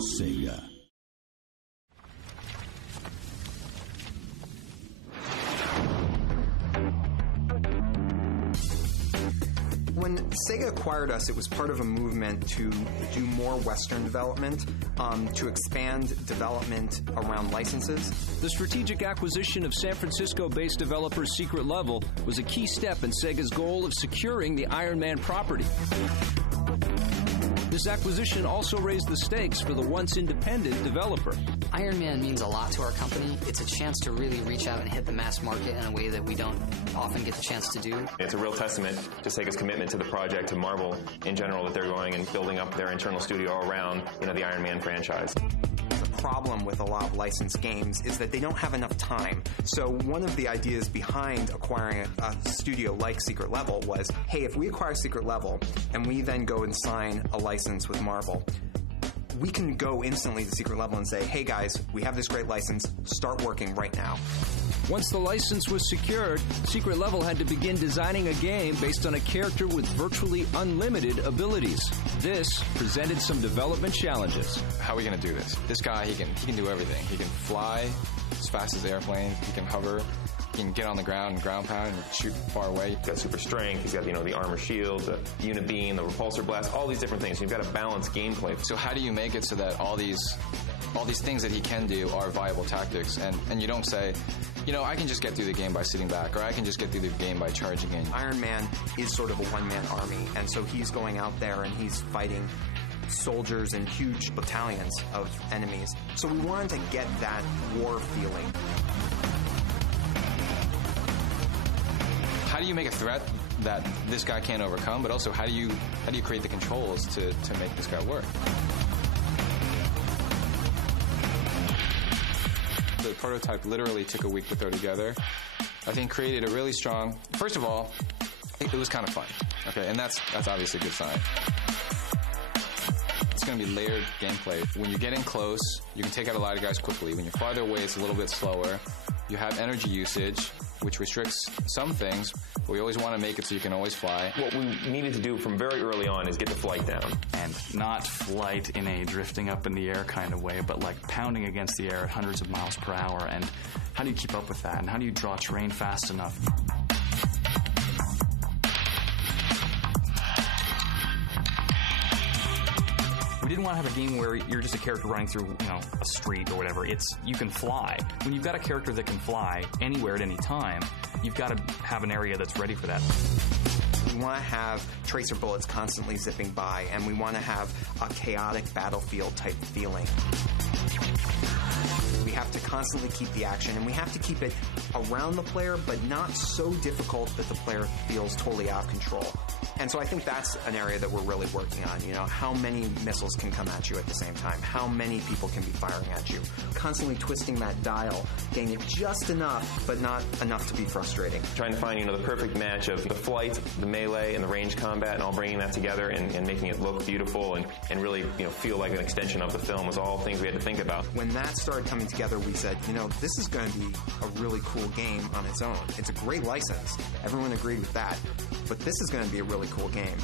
Sega. When Sega acquired us, it was part of a movement to do more Western development, to expand development around licenses. The strategic acquisition of San Francisco-based developer Secret Level was a key step in Sega's goal of securing the Iron Man property. This acquisition also raised the stakes for the once independent developer. Iron Man means a lot to our company. It's a chance to really reach out and hit the mass market in a way that we don't often get the chance to do. It's a real testament to Sega's commitment to the project, to Marvel in general, that they're going and building up their internal studio around, the Iron Man franchise. The problem with a lot of licensed games is that they don't have enough time. So one of the ideas behind acquiring a studio like Secret Level was, hey, if we acquire Secret Level and we then go and sign a license with Marvel, we can go instantly to Secret Level and say, hey guys, we have this great license, start working right now. Once the license was secured, Secret Level had to begin designing a game based on a character with virtually unlimited abilities. This presented some development challenges. How are we going to do this? This guy, he can do everything. He can fly as fast as airplanes. He can hover. He can get on the ground and ground pound and shoot far away. He's got super strength. He's got, the armor shield, the unibeam, the repulsor blast, all these different things. You've got to balance gameplay. So how do you make it so that all these things that he can do are viable tactics? And you don't say, I can just get through the game by sitting back, or I can just get through the game by charging in. Iron Man is sort of a one-man army, and so he's going out there and he's fighting soldiers and huge battalions of enemies. So we wanted to get that war feeling. How do you make a threat that this guy can't overcome, but also how do you create the controls to make this guy work? The prototype literally took a week to throw together. I think created a really strong, first of all, it was kind of fun. Okay, and that's obviously a good sign. It's going to be layered gameplay. When you get in close, you can take out a lot of guys quickly. When you're farther away, it's a little bit slower. You have energy usage, which restricts some things, but we always want to make it so you can always fly. What we needed to do from very early on is get the flight down. And not flight in a drifting up in the air kind of way, but like pounding against the air at hundreds of miles per hour. And how do you keep up with that? And how do you draw terrain fast enough? We didn't want to have a game where you're just a character running through, a street or whatever. You can fly. When you've got a character that can fly anywhere at any time, you've got to have an area that's ready for that. We want to have tracer bullets constantly zipping by, and we want to have a chaotic battlefield type feeling. We have to constantly keep the action, and we have to keep it around the player, but not so difficult that the player feels totally out of control. And so I think that's an area that we're really working on. How many missiles can come at you at the same time? How many people can be firing at you? Constantly twisting that dial, getting it just enough, but not enough to be frustrating. Trying to find, the perfect match of the flight, the melee, and the range combat, and all bringing that together and making it look beautiful and really, feel like an extension of the film was all things we had to think about. When that started coming together, we said, this is going to be a really cool game on its own. It's a great license. Everyone agreed with that. But this is going to be a really cool game.